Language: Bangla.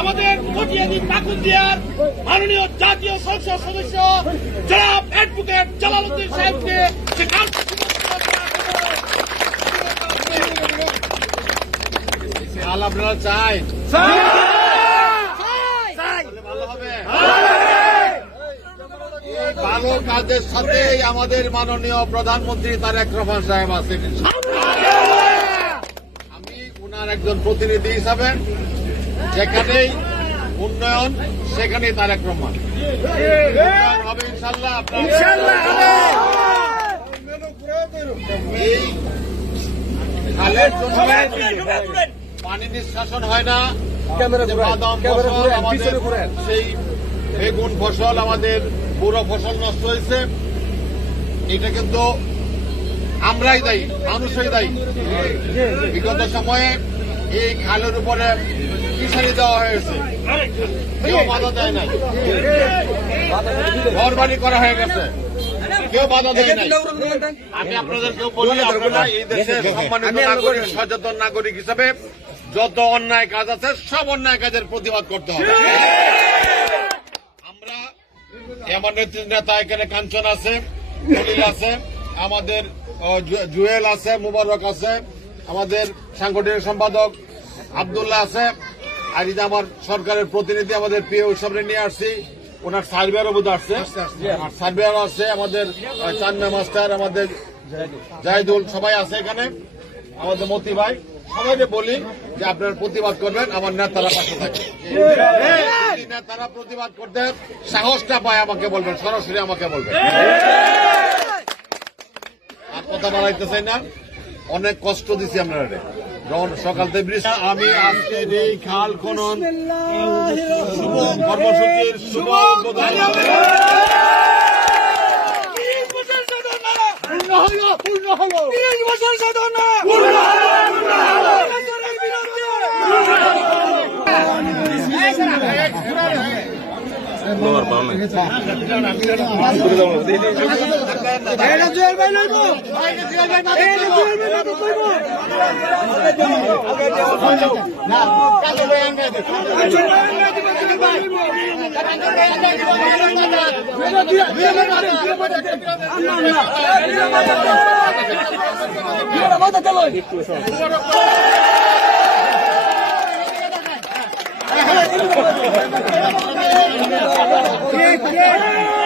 আমাদের কটিয়াদি পাকুন্দিয়ার মাননীয় জাতীয় সংসদ সদস্য জনাব অ্যাডভোকেট জালালউদ্দিন সাহেবকে আপনারা চাই ভালো হবে। ভালো কাজের সাথে আমাদের মাননীয় প্রধানমন্ত্রী তারেক রহমান সাহেব আছেন। আমি ওনার একজন প্রতিনিধি হিসাবে যেখানেই উন্নয়ন সেখানেই তারেক রহমান হবে ইনশাল্লাহ। এই খালের জন্য পানি নিষ্কাশন হয় না, বাদাম ফসল আমাদের সেই বেগুন ফসল আমাদের পুরো ফসল নষ্ট হয়েছে। এটা কিন্তু আমরাই দায়ী, মানুষই দায়ী। বিগত সময়ে এই খালের উপরে ফিশারি দেওয়া হয়েছে, কেউ বাধা দেয় নাই। ঘর বাড়ি করা হয়ে গেছে, কেউ বাধা দেয় নাই। আমি আপনাদেরকেও বলি, আপনারা এই দেশের সম্মানিত নাগরিক, সচেতন নাগরিক হিসেবে যত অন্যায় কাজ আছে সব অন্যায় কাজের প্রতিবাদ করতে হবে। আমরা আমার নেতা এখানে কাঞ্চন আছে, দলিল আছে, আমাদের জুয়েল আছে, মুবারক আছে, আমাদের সাংগঠনিক সম্পাদক আব্দুল্লাহ আছে, আর এই যে আমার সরকারের প্রতিনিধি আমাদের প্রিয় উৎসবে নিয়ে আসছি, ওনার সার্ভেয়ারও বোধ আসছে, সার্ভেয়ার আছে, আমাদের চান্দা মাস্টার, আমাদের জাহিদুল, সবাই আছে এখানে, আমাদের মতি ভাই। সবাইকে বলি যে আপনারা প্রতিবাদ করবেন, আমার নেতারা পাশে থাকে। নেতারা প্রতিবাদ করতে সাহসটা পায় আমাকে বলবেন, সরাসরি আমাকে বলবেন। আর কথা বাড়াইতে চাই না, অনেক কষ্ট দিচ্ছি আপনারা যখন সকাল থেকে বৃষ্টি। আমি আজকের এই খাল খনন শুভ কর্মসূচির শুভ উদ্বোধন পূর্ণ হলো। Yeah.